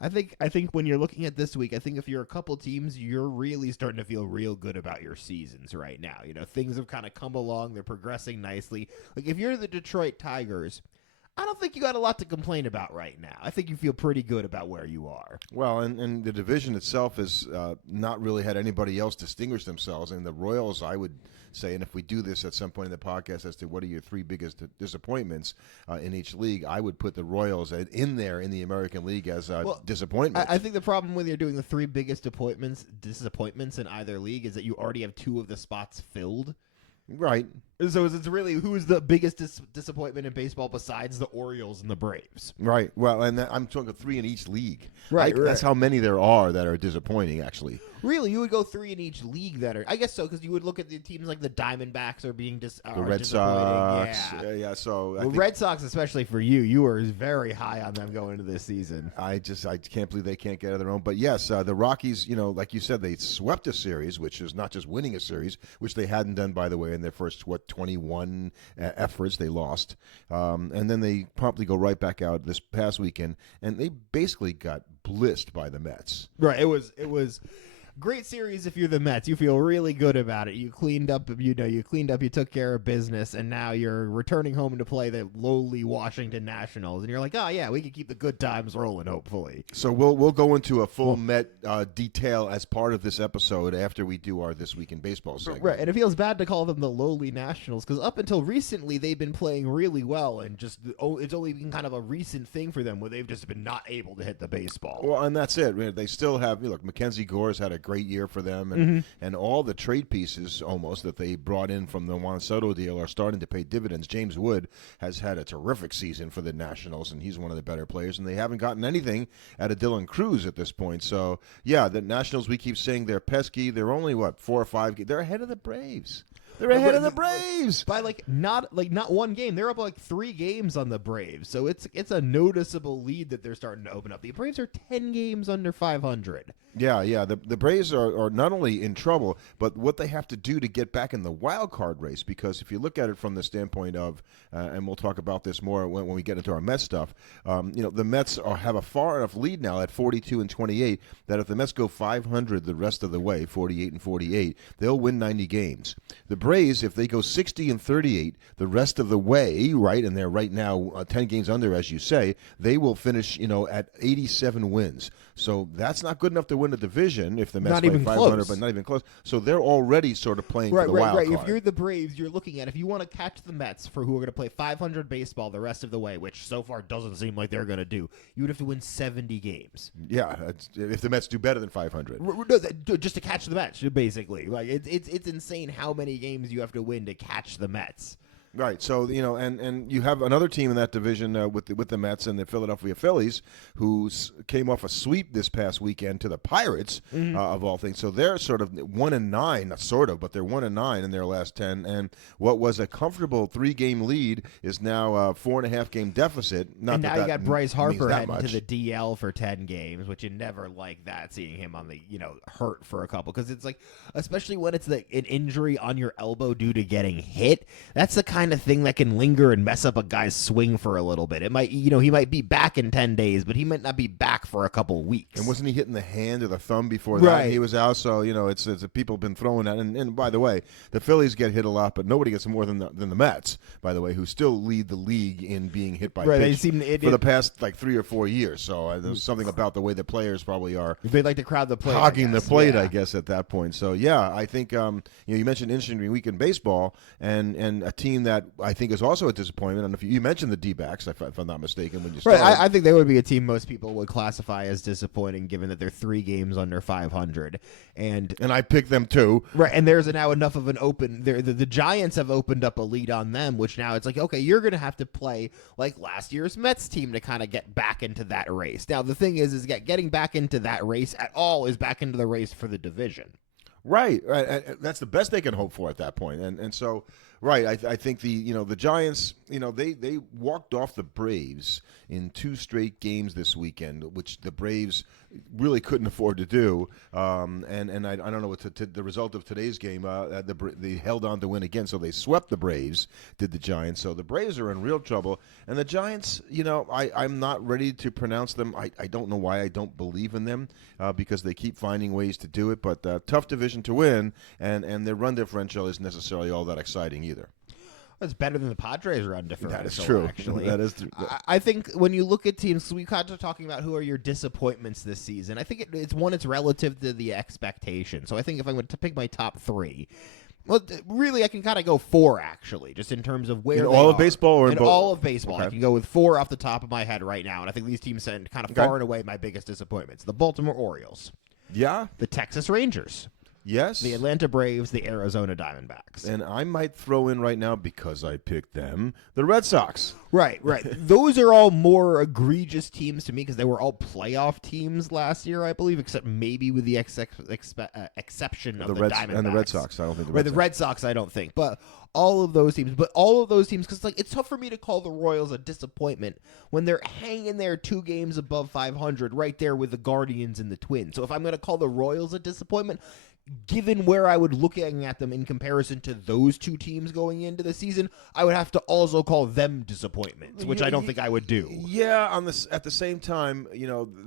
I think when you're looking at this week, I think if you're a couple teams, you're really starting to feel real good about your seasons right now. Things have kind of come along. They're progressing nicely. Like if you're the Detroit Tigers, I don't think you got a lot to complain about right now. I think you feel pretty good about where you are. Well, and the division itself has not really had anybody else distinguish themselves. And the Royals, I would say, and if we do this at some point in the podcast as to what are your three biggest disappointments in each league, I would put the Royals in there in the American League as disappointments. I think the problem with you're doing the three biggest disappointments in either league is that you already have two of the spots filled. Right. So it's really who is the biggest disappointment in baseball besides the Orioles and the Braves? Right. Well, and I'm talking three in each league. Right. That's how many there are that are disappointing, actually. Really, you would go three in each league that are. I guess so, because you would look at the teams like the Diamondbacks are being the Red Sox. Yeah. So Red Sox, especially for you, you were very high on them going into this season. I can't believe they can't get out of their own. But yes, the Rockies, like you said, they swept a series, which is not just winning a series, which they hadn't done, by the way, in their first 21 efforts. They lost, and then they promptly go right back out this past weekend, and they basically got blissed by the Mets. Right. It was. Great series if you're the Mets. You feel really good about it. You cleaned up, you took care of business, and now you're returning home to play the lowly Washington Nationals. And you're like, oh, yeah, we can keep the good times rolling, hopefully. So we'll go into a full Met detail as part of this episode after we do our This Week in Baseball segment. Right, and it feels bad to call them the lowly Nationals because up until recently, they've been playing really well, and just it's only been kind of a recent thing for them where they've just been not able to hit the baseball. Well, and that's it. They still have, Mackenzie Gore's had a great year for them, and all the trade pieces almost that they brought in from the Juan Soto deal are starting to pay dividends. James Wood has had a terrific season for the Nationals, and he's one of the better players, and they haven't gotten anything out of Dylan Cruz at this point. So, yeah, the Nationals, we keep saying they're pesky. They're only, 4 or 5 they're ahead of the Braves. They're ahead of the Braves by not one game. They're up 3 games on the Braves, so it's a noticeable lead that they're starting to open up. The Braves are 10 games under 500. Yeah. The Braves are not only in trouble, but what they have to do to get back in the wild card race. Because if you look at it from the standpoint of, and we'll talk about this more when we get into our Mets stuff, the Mets have a far enough lead now at 42 and 28 that if the Mets go 500 the rest of the way, 48 and 48, they'll win 90 games. The Braves, if they go 60 and 38 the rest of the way, right, and they're right now 10 games under, as you say, they will finish, at 87 wins. So that's not good enough to win a division if the Mets play 500, close. but not even close. So they're already sort of playing for the wild card. If you're the Braves, you're looking at if you want to catch the Mets for who are going to play 500 baseball the rest of the way, which so far doesn't seem like they're going to do, you would have to win 70 games. Yeah, if the Mets do better than 500. No, just to catch the Mets, basically. It's insane how many games you have to win to catch the Mets. Right. So, and you have another team in that division with the Mets and the Philadelphia Phillies, who came off a sweep this past weekend to the Pirates, of all things. So they're sort of 1-9, not sort of, but they're 1-9 in their last 10. And what was a comfortable 3-game lead is now a 4.5-game deficit. And now you got Bryce Harper heading to the DL for 10 games, which you never like that, seeing him on the, hurt for a couple. Because it's especially when it's an injury on your elbow due to getting hit, that's the kind of thing that can linger and mess up a guy's swing for a little bit. It might, he might be back in 10 days, but he might not be back for a couple weeks. And wasn't he hitting the hand or the thumb before that? Right. He was out, so, it's people have been throwing that. And by the way, the Phillies get hit a lot, but nobody gets more than the Mets, by the way, who still lead the league in being hit by pitch for the past 3 or 4 years. So there's something about the way the players probably are. They like to crowd the plate. Hogging the plate, I guess, at that point. So, yeah, I think, you mentioned interesting week in baseball, and a team that I think is also a disappointment. And if you mentioned the D-backs, if I'm not mistaken, when you started. Right, I think they would be a team most people would classify as disappointing, given that they're 3 games under 500, and I picked them too. Right, and there's now enough of an open. The Giants have opened up a lead on them, which now it's okay, you're going to have to play like last year's Mets team to kind of get back into that race. Now the thing is getting back into that race at all is back into the race for the division. Right. That's the best they can hope for at that point. And so Right. I think the Giants, they walked off the Braves in 2 straight games this weekend, which the Braves really couldn't afford to do. And I don't know what the result of today's game. They held on to win again, so they swept the Braves, did the Giants. So the Braves are in real trouble. And the Giants, I'm not ready to pronounce them. I don't know why I don't believe in them, because they keep finding ways to do it. But tough division to win, and their run differential isn't necessarily all that exciting either. It's better than the Padres run differential. That is true. Actually, that is true. I think when you look at teams, we kind of talking about who are your disappointments this season. I think it's relative to the expectation. So I think if I'm going to pick my top 3, well, really I can kind of go 4 actually, just in terms of where in they all are. of baseball or in all of baseball. Okay. I can go with 4 off the top of my head right now, and I think these teams send kind of far and away my biggest disappointments: the Baltimore Orioles, the Texas Rangers. Yes. The Atlanta Braves, the Arizona Diamondbacks. And I might throw in right now, because I picked them, the Red Sox. Right. Those are all more egregious teams to me because they were all playoff teams last year, I believe, except maybe with the exception of the Diamondbacks. And the Red Sox. I don't think the Red Sox, I don't think. But all of those teams, because it's tough for me to call the Royals a disappointment when they're hanging there 2 games above 500 right there with the Guardians and the Twins. So if I'm going to call the Royals a disappointment, given where I would looking at them in comparison to those 2 teams going into the season, I would have to also call them disappointments, which I don't think I would do. Yeah, at the same time,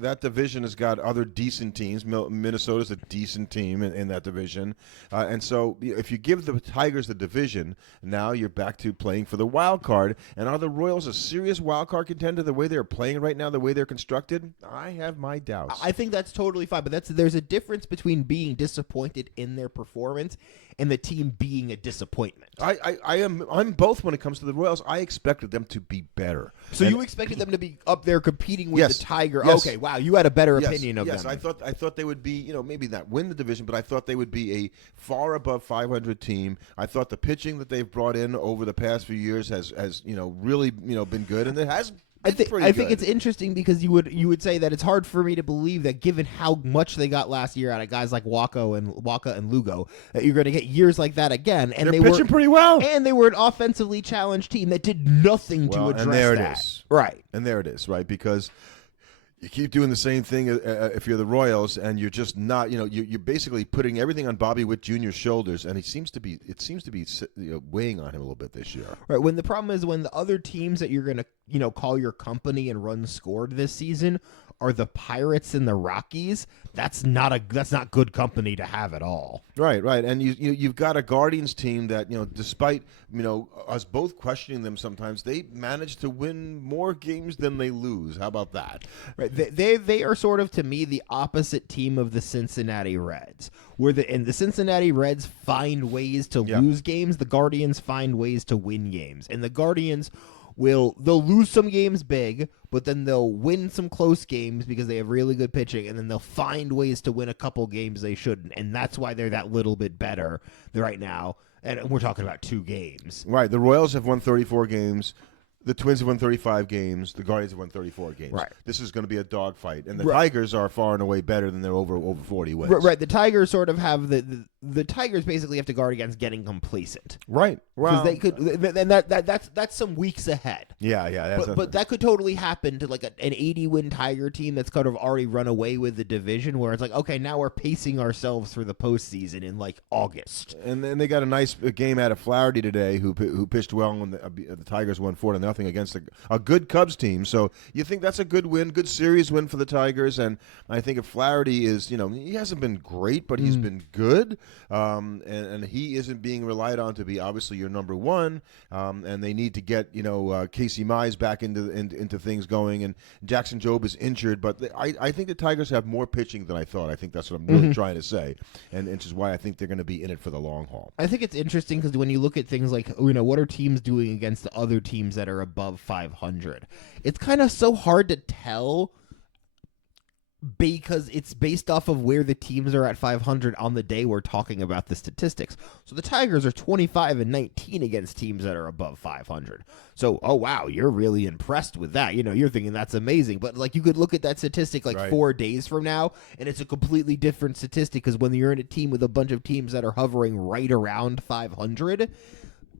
that division has got other decent teams. Minnesota's a decent team in that division. And so if you give the Tigers the division, now you're back to playing for the wild card. And are the Royals a serious wild card contender the way they're playing right now, the way they're constructed? I have my doubts. I think that's totally fine, but there's a difference between being disappointed in their performance and the team being a disappointment. I'm both when it comes to the Royals. I expected them to be better. So you expected them to be up there competing with Yes. the Tiger. Yes. Okay, wow, you had a better opinion of them. Yes, I thought they would be, maybe not win the division, but I thought they would be a far above 500 team. I thought the pitching that they've brought in over the past few years has really been good, and it has. I think it's interesting because you would say that it's hard for me to believe that given how much they got last year out of guys like Waka and Lugo, that you're going to get years like that again. And they're pitching pretty well. And they were an offensively challenged team that did nothing to address and there that. It is. Right. And there it is, right? Because you keep doing the same thing if you're the Royals, and you're just not. You're basically putting everything on Bobby Witt Jr.'s shoulders, and it seems to be weighing on him a little bit this year. Right. When the problem is when the other teams that you're gonna call your company and runs scored this season are the Pirates and the Rockies, that's not good company to have at all. Right. And you've got a Guardians team that despite us both questioning them sometimes, they manage to win more games than they lose. How about that? Right. They are sort of, to me, the opposite team of the Cincinnati Reds, where the Cincinnati Reds find ways to lose games, the Guardians find ways to win games, and the Guardians they'll lose some games big, but then they'll win some close games because they have really good pitching, and then they'll find ways to win a couple games they shouldn't, and that's why they're that little bit better right now. And we're talking about 2 games. Right. The Royals have won 34 games. The Twins have won 35 games. The Guardians have won 34 games. Right. This is going to be a dogfight, and the Tigers are far and away better than their over 40 wins. Right. The Tigers sort of have the Tigers basically have to guard against getting complacent. Right. Because they could, and that's some weeks ahead. Yeah. But that could totally happen to like an 80-win Tiger team that's kind of already run away with the division, where it's like, okay, now we're pacing ourselves for the postseason in like August. And then they got a nice game out of Flaherty today, who pitched well, and the Tigers won 4-0 against a good Cubs team. So you think that's a good win, good series win for the Tigers. And I think if Flaherty is, he hasn't been great, but he's been good. And he isn't being relied on to be obviously your number one. And they need to get Casey Mize back into things going. And Jackson Jobe is injured, but I think the Tigers have more pitching than I thought. I think that's what I'm really trying to say, and which is why I think they're going to be in it for the long haul. I think it's interesting because when you look at things like what are teams doing against the other teams that are above 500, it's kind of so hard to tell, because it's based off of where the teams are at 500 on the day we're talking about the statistics. So the Tigers are 25-19 against teams that are above 500. So, oh wow, you're really impressed with that. You're thinking that's amazing. But like, you could look at that statistic like 4 days from now, and it's a completely different statistic, because when you're in a team with a bunch of teams that are hovering right around 500,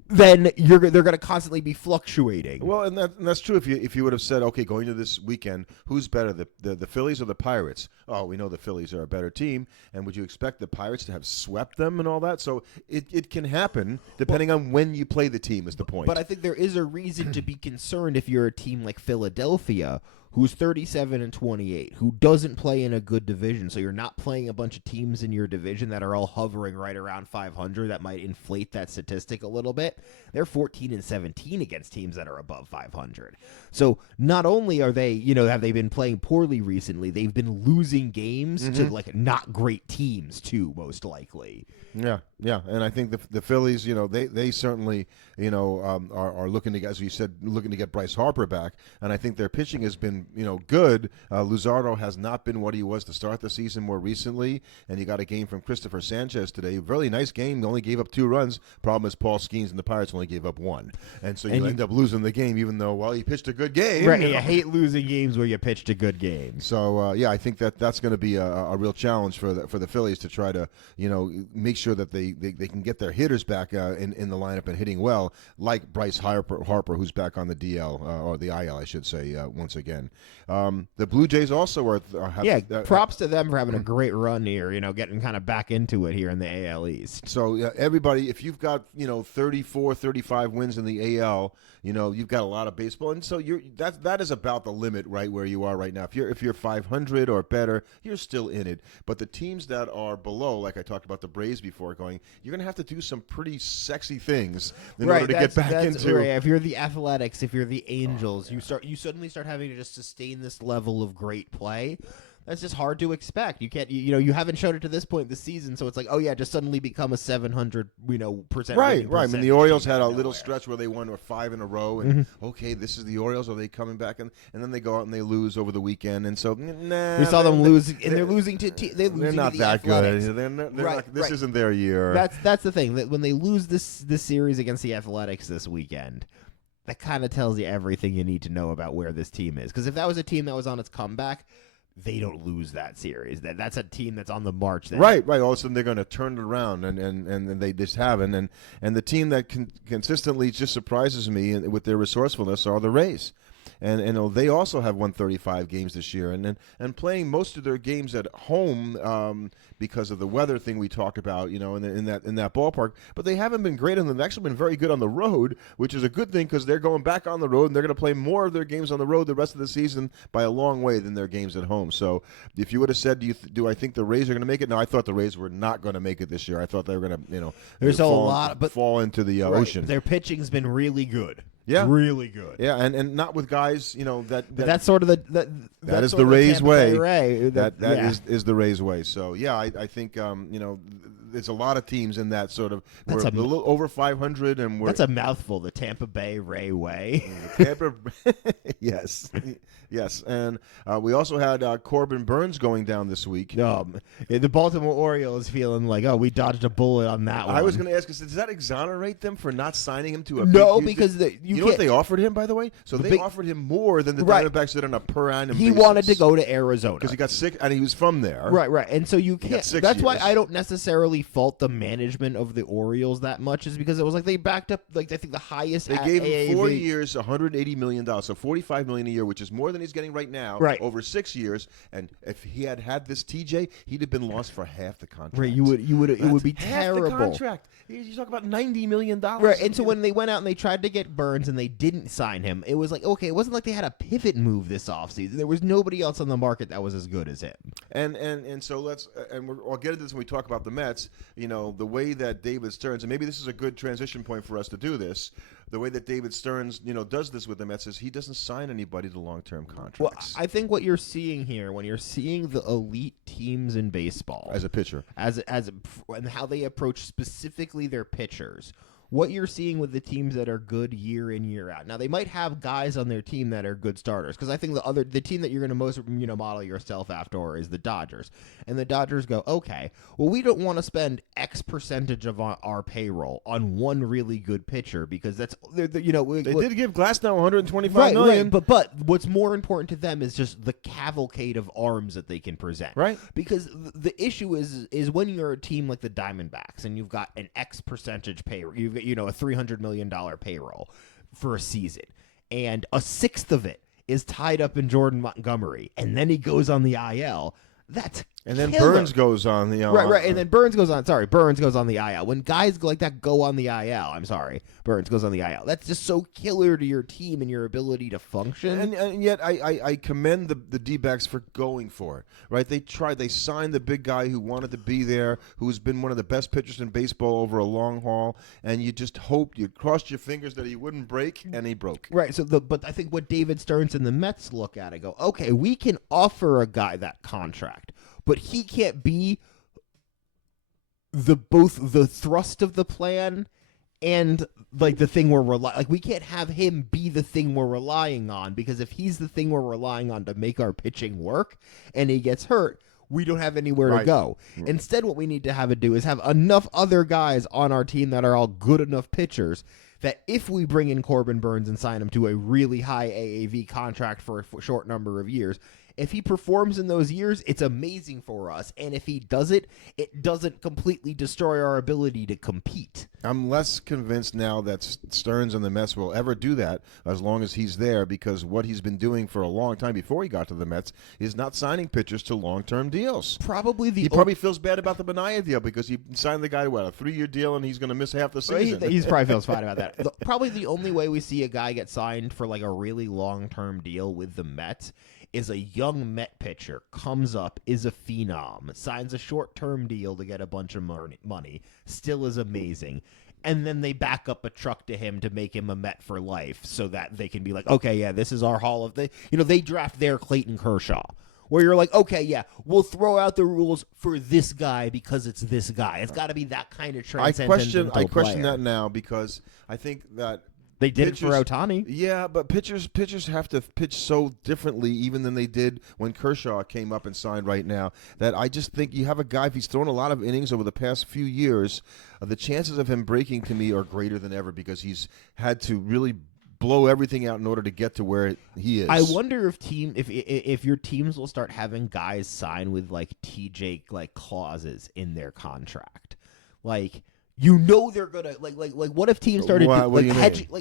then they're going to constantly be fluctuating. Well, and that's true. If you would have said, okay, going to this weekend, who's better, the Phillies or the Pirates? Oh, we know the Phillies are a better team, and would you expect the Pirates to have swept them and all that? So it can happen depending on when you play the team. Is the point? But I think there is a reason to be concerned if you're a team like Philadelphia, who's 37-28, who doesn't play in a good division. So you're not playing a bunch of teams in your division that are all hovering right around 500. That might inflate that statistic a little bit. They're 14-17 against teams that are above 500. So not only are they, have they been playing poorly recently, they've been losing games to like not great teams too, most likely. Yeah, and I think the Phillies, they certainly, are looking to, as you said, looking to get Bryce Harper back, and I think their pitching has been, good. Luzardo has not been what he was to start the season more recently, and you got a game from Christopher Sanchez today. Really nice game. They only gave up 2 runs. Problem is Paul Skeens and the Pirates only gave up 1, and so you end up losing the game, even though he pitched a good game. Right, you hate losing games where you pitched a good game. So I think that's going to be a real challenge for the Phillies to try to make sure that they can get their hitters back in the lineup and hitting well, like Bryce Harper, who's back on the DL or the IL, I should say, once again. The Blue Jays also are props to them for having a great run here. Getting kind of back into it here in the AL East. So everybody, if you've got 34, 35 wins in the AL, you've got a lot of baseball, and so that is about the limit right where you are right now. If you're 500 or better, you're still in it. But the teams that are below, like I talked about the Braves before, you're going to have to do some pretty sexy things in order to get back into. Right. If you're the Athletics, if you're the Angels, you suddenly start having to just sustain this level of great play. That's just hard to expect. You can't, you haven't showed it to this point in the season, so it's like, just suddenly become a 700, percent. Right. I mean, the Orioles had a little stretch where they won 5 in a row, and okay, this is the Orioles. Are they coming back? And then they go out and they lose over the weekend, and so we saw them lose, and they're losing to. They're not that Athletics. good. They're not, this isn't their year. That's the thing. That when they lose this series against the Athletics this weekend, that kind of tells you everything you need to know about where this team is. Because if that was a team that was on its comeback, they don't lose that series. That's a team that's on the march. Right. All of a sudden they're going to turn it around, and they just haven't. And the team that consistently just surprises me with their resourcefulness are the Rays. And they also have won 35 games this year, and playing most of their games at home because of the weather thing we talked about, in that ballpark. But they haven't been great, and they've actually been very good on the road, which is a good thing because they're going back on the road, and they're going to play more of their games on the road the rest of the season by a long way than their games at home. So if you would have said, do I think the Rays are going to make it? No, I thought the Rays were not going to make it this year. I thought they were going to, fall into the ocean. Their pitching's been really good. Yeah, really good. Yeah, and not with guys, that's sort of that is the Rays way. That is the Rays way. So yeah, I think there's a lot of teams in that sort of. We're a little over 500, and that's a mouthful. The Tampa Bay Ray way. Yes, and we also had Corbin Burns going down this week. The Baltimore Orioles feeling like, we dodged a bullet on that one. I was going to ask, does that exonerate them for not signing him to a? No, because you know what they offered him, by the way? So they offered him more than the Diamondbacks did on a per annum basis. He wanted to go to Arizona because he got sick, and he was from there. Right, and so you can't. That's why I don't necessarily fault the management of the Orioles that much, is because it was like they backed up, I think the highest. They gave him 4 years, $180 million, so $45 million a year, which is more than he's getting right now. Right. Over 6 years, and if he had this TJ, he'd have been lost for half the contract. Right, it would be terrible. Half the contract. You talk about $90 million. Right, and so when they went out and they tried to get Burns and they didn't sign him, it was like, okay, it wasn't like they had a pivot move this offseason. There was nobody else on the market that was as good as him. And so I'll get into this when we talk about the Mets. The way that David Stearns, and maybe this is a good transition point for us to do this. The way that David Stearns, does this with the Mets is he doesn't sign anybody to long-term contracts. Well, I think what you're seeing here, when you're seeing the elite teams in baseball as a pitcher, and how they approach specifically their pitchers, what you're seeing with the teams that are good year in, year out. Now, they might have guys on their team that are good starters, because I think the team that you're going to most model yourself after is the Dodgers. And the Dodgers go, okay, well, we don't want to spend X percentage of our payroll on one really good pitcher, because that's they did give Glasnow $125 million. Right, but what's more important to them is just the cavalcade of arms that they can present. Right. Because the issue is when you're a team like the Diamondbacks and you've got an X percentage pay, you've $300 million payroll for a season, and a sixth of it is tied up in Jordan Montgomery, and then he goes on the IL. That's and then killer. Burns goes on the right, and then Burns goes on. Sorry, Burns goes on the IL. When guys like that go on the IL, Burns goes on the IL. That's just so killer to your team and your ability to function. And yet I commend the D-backs for going for it. Right? They signed the big guy who wanted to be there, who's been one of the best pitchers in baseball over a long haul, and you just hoped, you crossed your fingers that he wouldn't break, and he broke. Right. But I think what David Stearns and the Mets look at it go, okay, we can offer a guy that contract, but he can't be both the thrust of the plan and like the thing we can't have him be the thing we're relying on, because if he's the thing we're relying on to make our pitching work and he gets hurt, we don't have anywhere to go. Instead, what we need to have it do is have enough other guys on our team that are all good enough pitchers that if we bring in Corbin Burns and sign him to a really high AAV contract for a short number of years, if he performs in those years, it's amazing for us. And if he does it doesn't completely destroy our ability to compete. I'm less convinced now that Stearns and the Mets will ever do that as long as he's there, because what he's been doing for a long time before he got to the Mets is not signing pitchers to long-term deals. He probably feels bad about the Benaya deal because he signed the guy to, a 3-year deal, and he's going to miss half the season. He probably feels fine about that. Probably the only way we see a guy get signed for like a really long-term deal with the Mets is a young Met pitcher comes up, is a phenom, signs a short-term deal to get a bunch of money, still is amazing, and then they back up a truck to him to make him a Met for life so that they can be like, okay, yeah, this is our Hall of... They draft their Clayton Kershaw, where you're like, okay, yeah, we'll throw out the rules for this guy because it's this guy. It's got to be that kind of transcendental I question that now, because I think that they did it for Ohtani. Yeah, but pitchers have to pitch so differently even than they did when Kershaw came up and signed right now, that I just think you have a guy, if he's thrown a lot of innings over the past few years, the chances of him breaking to me are greater than ever, because he's had to really blow everything out in order to get to where he is. I wonder if your teams will start having guys sign with like TJ clauses in their contract, like. They're gonna like. What if teams started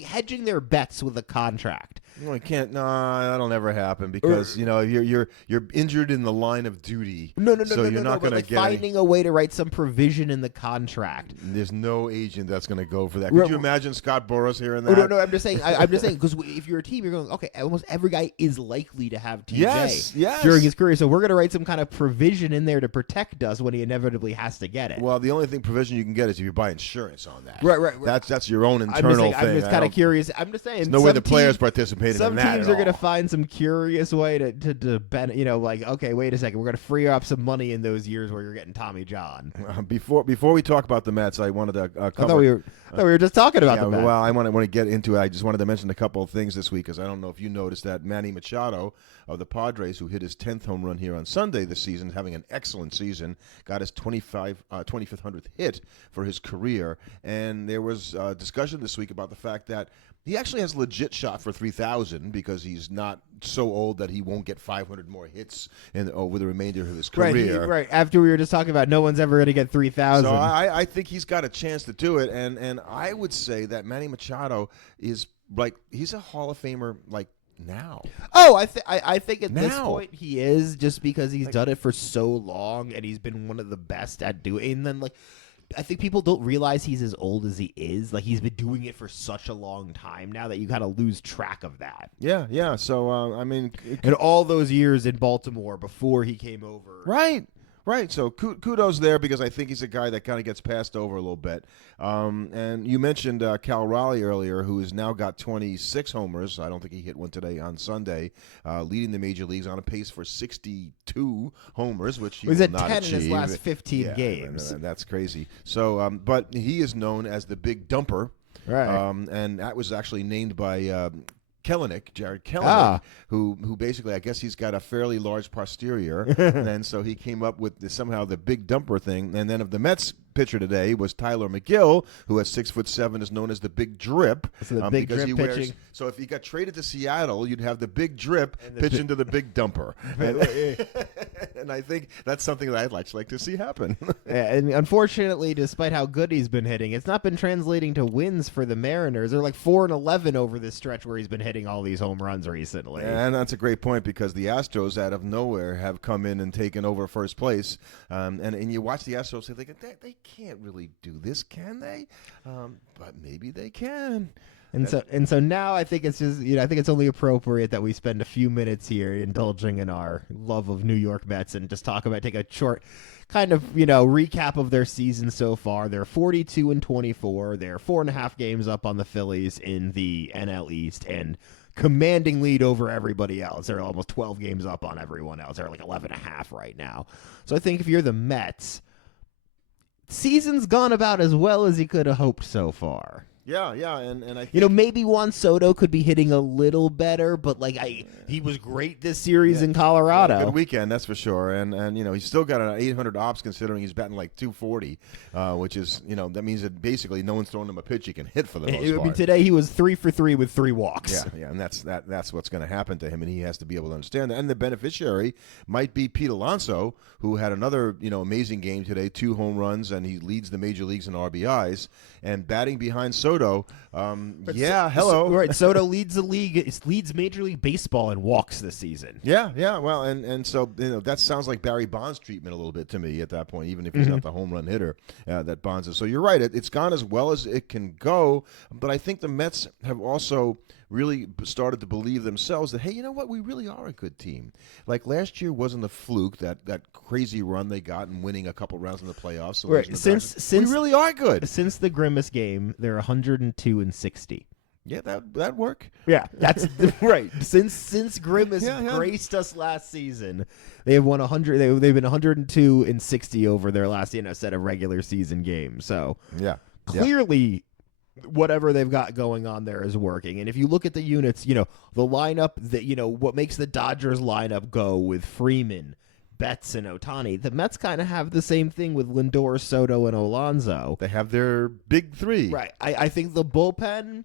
hedging their bets with a contract? No, I can't. No, that'll never happen, because you're injured in the line of duty. No. You're not going to get finding a way to write some provision in the contract. There's no agent that's going to go for that. Could you imagine Scott Boras here and that? No. I'm just saying. I'm just saying, because if you're a team, you're going, okay, almost every guy is likely to have TJ during his career, so we're going to write some kind of provision in there to protect us when he inevitably has to get it. Well, the only provision you can get is if you buy insurance on that. Right. That's your own internal thing. I'm just kind of curious. I'm just saying. There's no way the players participating in that. Some teams are going to find some curious way to like, okay, wait a second, we're going to free up some money in those years where you're getting Tommy John. Before we talk about the Mets, I wanted to cover. I thought we were just talking about the Mets. Well, I want to get into it. I just wanted to mention a couple of things this week, because I don't know if you noticed that Manny Machado of the Padres, who hit his 10th home run here on Sunday this season, having an excellent season, got his 2500th hit for his career. And there was discussion this week about the fact that he actually has a legit shot for 3,000, because he's not so old that he won't get 500 more hits over the remainder of his career. Right. After we were just talking about no one's ever going to get 3,000. So I think he's got a chance to do it. And I would say that Manny Machado is he's a Hall of Famer now. Oh, I think at this point he is, just because he's done it for so long and he's been one of the best at doing it. And then I think people don't realize he's as old as he is. Like, he's been doing it for such a long time now that you kind of lose track of that. Yeah. So, and all those years in Baltimore before he came over. Right. So kudos there, because I think he's a guy that kind of gets passed over a little bit. And you mentioned Cal Raleigh earlier, who has now got 26 homers. I don't think he hit one today on Sunday, leading the major leagues on a pace for 62 homers, which he will not 10 achieve. in his last 15 games. That's crazy. So, but he is known as the Big Dumper. Right. And that was actually named by Jared Kelenic, who basically, I guess he's got a fairly large posterior, and so he came up with somehow the Big Dumper thing. And then of the Mets pitcher today was Tylor Megill, who at 6'7" is known as the Big Drip. So the big drip pitching. So if he got traded to Seattle, you'd have the Big Drip pitch into the Big Dumper. And I think that's something that I'd like to see happen. Yeah, and unfortunately, despite how good he's been hitting, it's not been translating to wins for the Mariners. They're like 4-11 over this stretch where he's been hitting all these home runs recently. And that's a great point because the Astros, out of nowhere, have come in and taken over first place. And you watch the Astros, they can't really do this, can they? But maybe they can. And so now I think it's just I think it's only appropriate that we spend a few minutes here indulging in our love of New York Mets and just take a short kind of recap of their season so far. They're 42-24. They're 4.5 games up on the Phillies in the NL East and commanding lead over everybody else. They're almost 12 games up on everyone else. They're like 11.5 right now. So I think if you're the Mets, season's gone about as well as you could have hoped so far. Yeah, and I think, maybe Juan Soto could be hitting a little better, but he was great this series in Colorado. Good weekend, that's for sure. And he's still got an 800 ops considering he's batting like 240, which is that means that basically no one's throwing him a pitch he can hit for the most part. Today he was 3 for 3 with 3 walks. Yeah, and that's what's going to happen to him, and he has to be able to understand that. And the beneficiary might be Pete Alonso, who had another amazing game today, 2 home runs, and he leads the major leagues in RBIs and batting behind Soto. Hello. Right, Soto leads the league, leads Major League Baseball in walks this season. Yeah. Well, and so that sounds like Barry Bonds treatment a little bit to me at that point, even if he's not the home run hitter that Bonds is. So you're right, it's gone as well as it can go. But I think the Mets have also really started to believe themselves that, hey, you know what, we really are a good team. Like last year wasn't a fluke, that crazy run they got in winning a couple rounds in the playoffs. Right. Since we really are good. Since the Grimace game, they're 102-60. Yeah, that'd work. Yeah, that's right. Since Grimace graced us last season, they have won 100. They've been 102-60 over their last set of regular season games. So clearly, whatever they've got going on there is working. And if you look at the units, the lineup that what makes the Dodgers lineup go with Freeman, Betts, and Ohtani, the Mets kind of have the same thing with Lindor, Soto, and Alonso. They have their big 3. Right. I think the bullpen.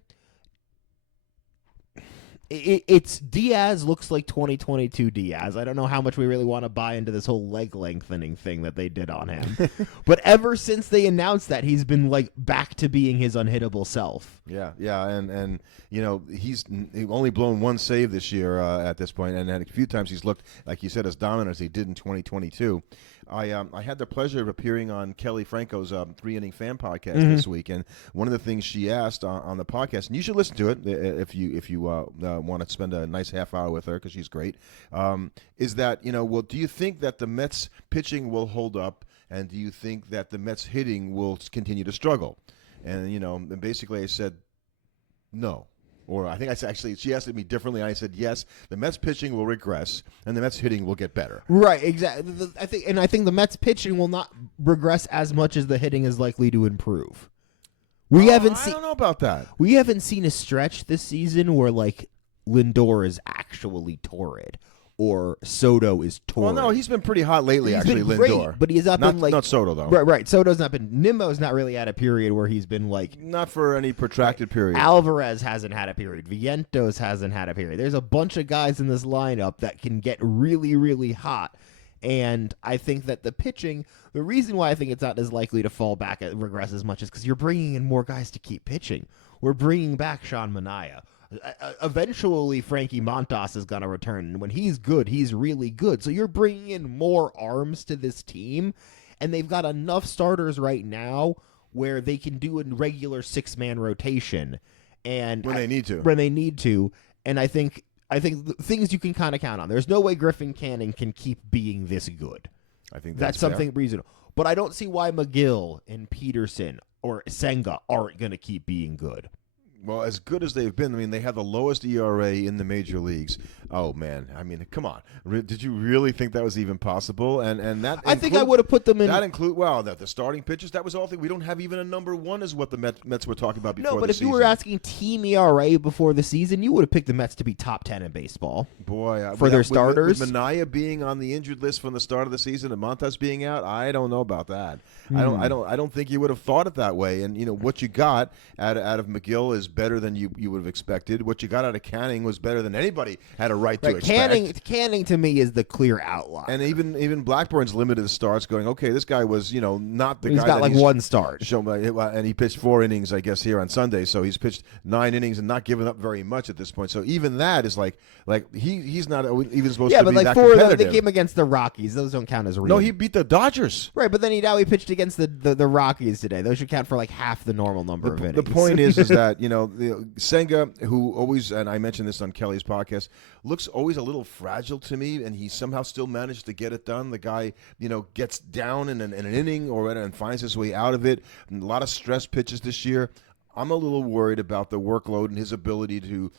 It's Diaz looks like 2022 Diaz. I don't know how much we really want to buy into this whole leg lengthening thing that they did on him. But ever since they announced that, he's been back to being his unhittable self. Yeah, and he's only blown 1 save this year at this point, and a few times he's looked, like you said, as dominant as he did in 2022. I had the pleasure of appearing on Kelly Franco's 3-Inning Fan podcast this week, and one of the things she asked on the podcast, and you should listen to it if you want to spend a nice half hour with her because she's great, is that do you think that the Mets pitching will hold up, and do you think that the Mets hitting will continue to struggle? And and basically I said no. Or I think she asked me differently. I said, yes, the Mets pitching will regress, and the Mets hitting will get better. Right, exactly. I think the Mets pitching will not regress as much as the hitting is likely to improve. I don't know about that. We haven't seen a stretch this season where Lindor is actually torrid. Or Soto is torrid. Well, no, he's been pretty hot lately, Lindor. Great, but he has not been not Soto, though. Right. Soto's not been. Nimmo's not really had a period where he's been not for any protracted period. Alvarez hasn't had a period. Vientos hasn't had a period. There's a bunch of guys in this lineup that can get really, really hot. And I think that the pitching, the reason why I think it's not as likely to fall back and regress as much is because you're bringing in more guys to keep pitching. We're bringing back Sean Manaea. Eventually, Frankie Montas is going to return. And when he's good, he's really good. So you're bringing in more arms to this team. And they've got enough starters right now where they can do a regular 6-man rotation. And when they need to. And I think things you can kind of count on. There's no way Griffin Canning can keep being this good. I think that's something reasonable. But I don't see why Megill and Peterson or Senga aren't going to keep being good. Well, as good as they've been, I mean, they have the lowest ERA in the major leagues. Oh, man. I mean, come on. Did you really think that was even possible? And that I think I would have put them in. That the starting pitchers, that was all thing. We don't have even a number 1 is what the Mets were talking about before the season. No, but if you were asking team ERA before the season, you would have picked the Mets to be top 10 in baseball. Boy. For their starters. With Manaea being on the injured list from the start of the season and Montas being out, I don't know about that. I don't think you would have thought it that way. And, what you got out of Megill is is better than you would have expected. What you got out of Canning was better than anybody had a right to expect. Canning to me is the clear outlier. And even Blackburn's limited the starts, going, okay, this guy was, not the guy. He's got like one start. And he pitched 4 innings, I guess, here on Sunday. So he's pitched 9 innings and not given up very much at this point. So even that is like he's not even supposed to be that competitive. The game against the Rockies, those don't count as real. No, he beat the Dodgers. Right, but then he pitched against the Rockies today. Those should count for like half the normal number of innings. The point is that, Senga, who always, and I mentioned this on Kelly's podcast, looks always a little fragile to me, and he somehow still managed to get it done. The guy, gets down in an inning and finds his way out of it. And a lot of stress pitches this year. I'm a little worried about the workload and his ability to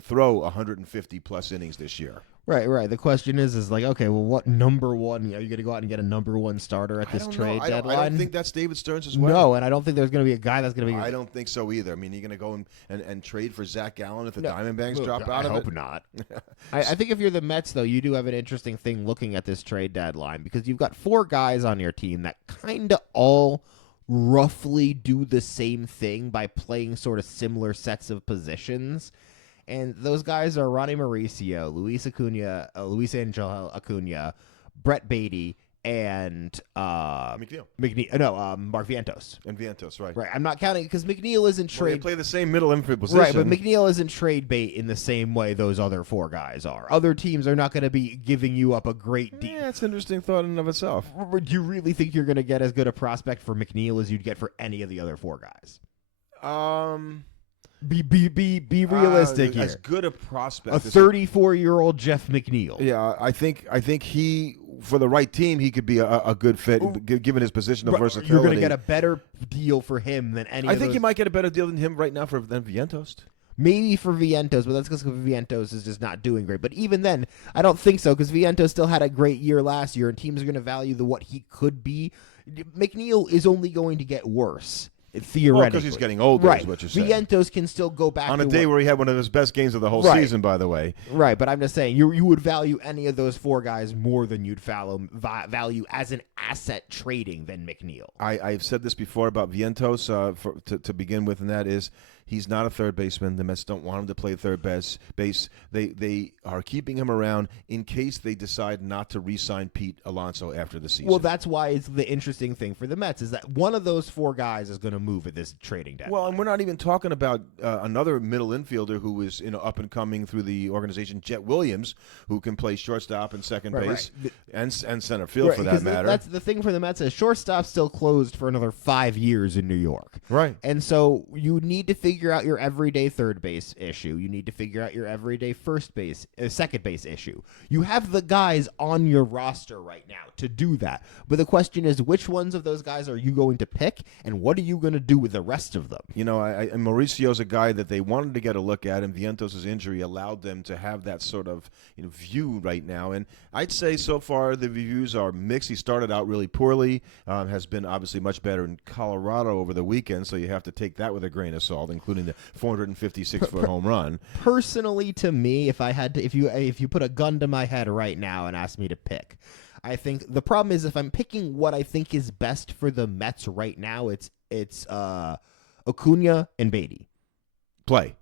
throw 150 plus innings this year. Right. The question is like, okay, well, what number one? Are you going to go out and get a number one starter at this trade deadline? I don't think that's David Stearns as well. No, and I don't think there's going to be a guy that's going to be. I don't think so either. I mean, you're going to go and trade for Zach Gallen if the Diamondbacks drop out of it? I hope not. I think if you're the Mets, though, you do have an interesting thing looking at this trade deadline because you've got 4 guys on your team that kind of all roughly do the same thing by playing sort of similar sets of positions. And those guys are Ronny Mauricio, Luisangel Acuna, Brett Baty, and McNeil. Mark Vientos. And Vientos, right. Right. I'm not counting because McNeil isn't trade. They play the same middle infield position. Right, but McNeil isn't trade bait in the same way those other 4 guys are. Other teams are not going to be giving you up a great deal. Yeah, it's an interesting thought in and of itself. Do you really think you're going to get as good a prospect for McNeil as you'd get for any of the other 4 guys? Be realistic here. As good a prospect. A 34-year-old Jeff McNeil. Yeah, I think he, for the right team, he could be a good fit, given his position of versatility. You're going to get a better deal for him than any I think you might get a better deal than him right now than Vientos. Maybe for Vientos, but that's because Vientos is just not doing great. But even then, I don't think so because Vientos still had a great year last year, and teams are going to value what he could be. McNeil is only going to get worse. Theoretically. Because he's getting older, right. Is what you're saying. Vientos can still go back on a day where he had one of his best games of the whole season, by the way. Right, but I'm just saying you would value any of those 4 guys more than you'd value as an asset trading than McNeil. I've said this before about Vientos to begin with, and that is he's not a third baseman. The Mets don't want him to play third base. They are keeping him around in case they decide not to re-sign Pete Alonso after the season. Well, that's why it's the interesting thing for the Mets is that one of those 4 guys is going to move at this trading deadline. Well, and we're not even talking about another middle infielder who is up and coming through the organization, Jet Williams, who can play shortstop and second base and center field for that matter. That's the thing for the Mets is shortstop's still closed for another 5 years in New York. Right. And so you need to figure out your everyday third base issue. You need to figure out your everyday second base issue. You have the guys on your roster right now to do that. But the question is, which ones of those guys are you going to pick, and what are you going to do with the rest of them? Mauricio's a guy that they wanted to get a look at, and Vientos' injury allowed them to have that sort of view right now. And I'd say so far the reviews are mixed. He started out really poorly, has been obviously much better in Colorado over the weekend, so you have to take that with a grain of salt, including the 456-foot home run. Personally, to me, if you put a gun to my head right now and asked me to pick, I think the problem is if I'm picking what I think is best for the Mets right now, it's Acuna and Baty. Play.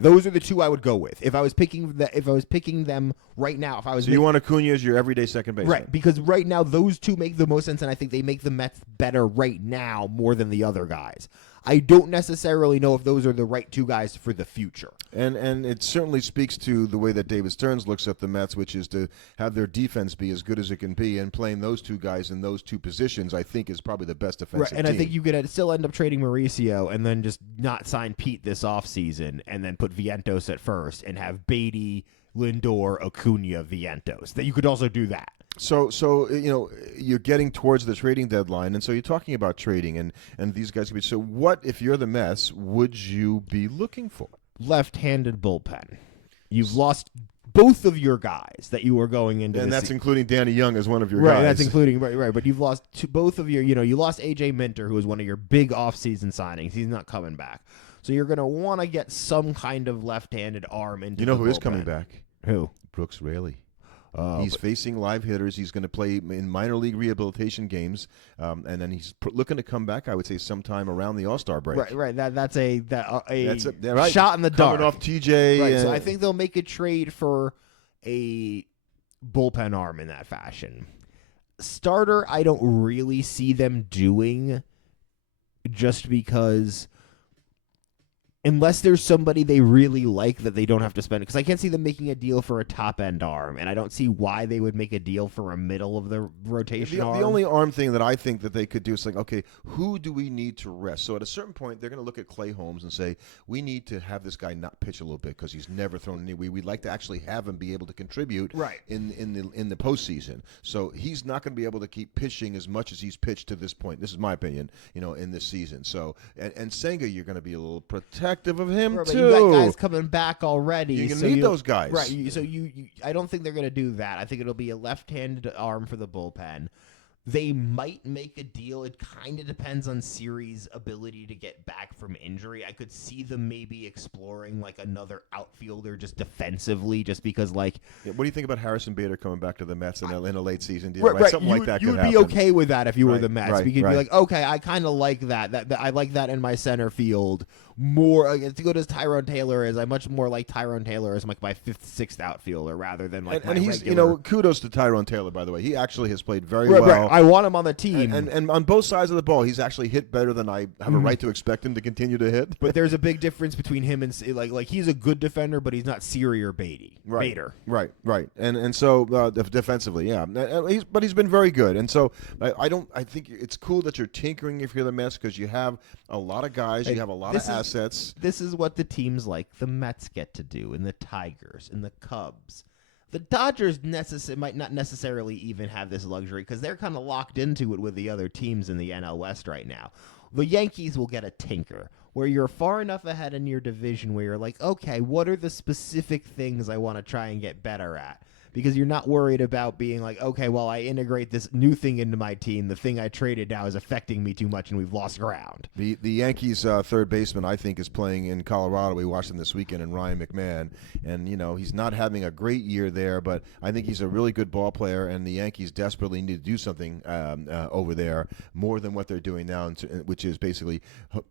Those are the 2 I would go with. If I was picking them right now, you want Acuna as your everyday second baseman. Right, because right now those 2 make the most sense, and I think they make the Mets better right now more than the other guys. I don't necessarily know if those are the right 2 guys for the future. And it certainly speaks to the way that David Stearns looks at the Mets, which is to have their defense be as good as it can be, and playing those 2 guys in those 2 positions, I think, is probably the best defensive team. And I think you could still end up trading Mauricio and then just not sign Pete this offseason and then put Vientos at first and have Baty, Lindor, Acuna, Vientos. That you could also do that. So you're getting towards the trading deadline, and so you're talking about trading, and these guys could be. So what, if you're the Mets, would you be looking for? Left-handed bullpen. You've lost both of your guys that you were going into, and that's including Danny Young as one of your guys. Right, that's including right. But you've lost both of your. You lost AJ Minter, who was one of your big off-season signings. He's not coming back, so you're going to want to get some kind of left-handed arm into. You know who is coming back? Who? Brooks Raley. He's facing live hitters. He's going to play in minor league rehabilitation games, and then he's looking to come back, I would say, sometime around the All-Star break. Right. That's a right. shot in the dark. Coming off TJ. Right, so I think they'll make a trade for a bullpen arm in that fashion. Starter, I don't really see them doing, just because unless there's somebody they really like that they don't have to spend, because I can't see them making a deal for a top-end arm, and I don't see why they would make a deal for a middle-of-the-rotation arm. The only arm thing that I think that they could do is like, okay, who do we need to rest? So at a certain point, they're going to look at Clay Holmes and say, we need to have this guy not pitch a little bit because he's never thrown any. We'd like to actually have him be able to contribute in the postseason. So he's not going to be able to keep pitching as much as he's pitched to this point. This is my opinion, in this season. So and Senga, you're going to be a little protective of him too. But you got guys coming back already. You need those guys, right? So I don't think they're going to do that. I think it'll be a left-handed arm for the bullpen. They might make a deal. It kind of depends on Siri's ability to get back from injury. I could see them maybe exploring like another outfielder just defensively, just because like. Yeah, what do you think about Harrison Bader coming back to the Mets in a late season deal? Right. Something like that. You would be okay with that if you were the Mets. You could be like, okay, I kind of like that. I like that in my center field more. To go to Tyrone Taylor I much more like Tyrone Taylor as like my 5th, 6th outfielder rather than like. And he's regular... kudos to Tyrone Taylor, by the way. He actually has played very well. Right. I want him on the team. And on both sides of the ball, he's actually hit better than I have a right to expect him to continue to hit. But there's a big difference between him and like he's a good defender, but he's not Siri or Baty. Bader. Right. And so defensively, yeah. But he's been very good. And so I think it's cool that you're tinkering if you're the Mets because you have a lot of guys, you have a lot of assets. This is what the teams like the Mets get to do, and the Tigers, and the Cubs. The Dodgers might not necessarily even have this luxury because they're kind of locked into it with the other teams in the NL West right now. The Yankees will get a tinker where you're far enough ahead in your division where you're like, okay, what are the specific things I want to try and get better at? Because you're not worried about being like, okay, well, I integrate this new thing into my team. The thing I traded now is affecting me too much, and we've lost ground. The Yankees' third baseman, I think, is playing in Colorado. We watched him this weekend, and Ryan McMahon. And, he's not having a great year there, but I think he's a really good ball player, and the Yankees desperately need to do something over there more than what they're doing now, which is basically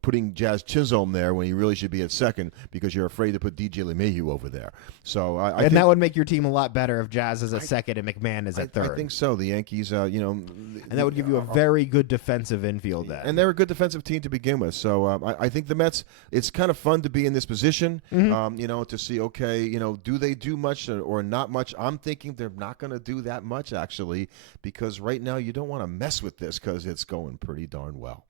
putting Jazz Chisholm there when he really should be at second because you're afraid to put DJ LeMahieu over there. So I think that would make your team a lot better if Jazz is at second and McMahon is at third. I think so. The Yankees, and that would give you a very good defensive infield then. And they're a good defensive team to begin with. So I think the Mets, it's kind of fun to be in this position, to see, okay, do they do much or not much? I'm thinking they're not going to do that much, actually, because right now you don't want to mess with this because it's going pretty darn well.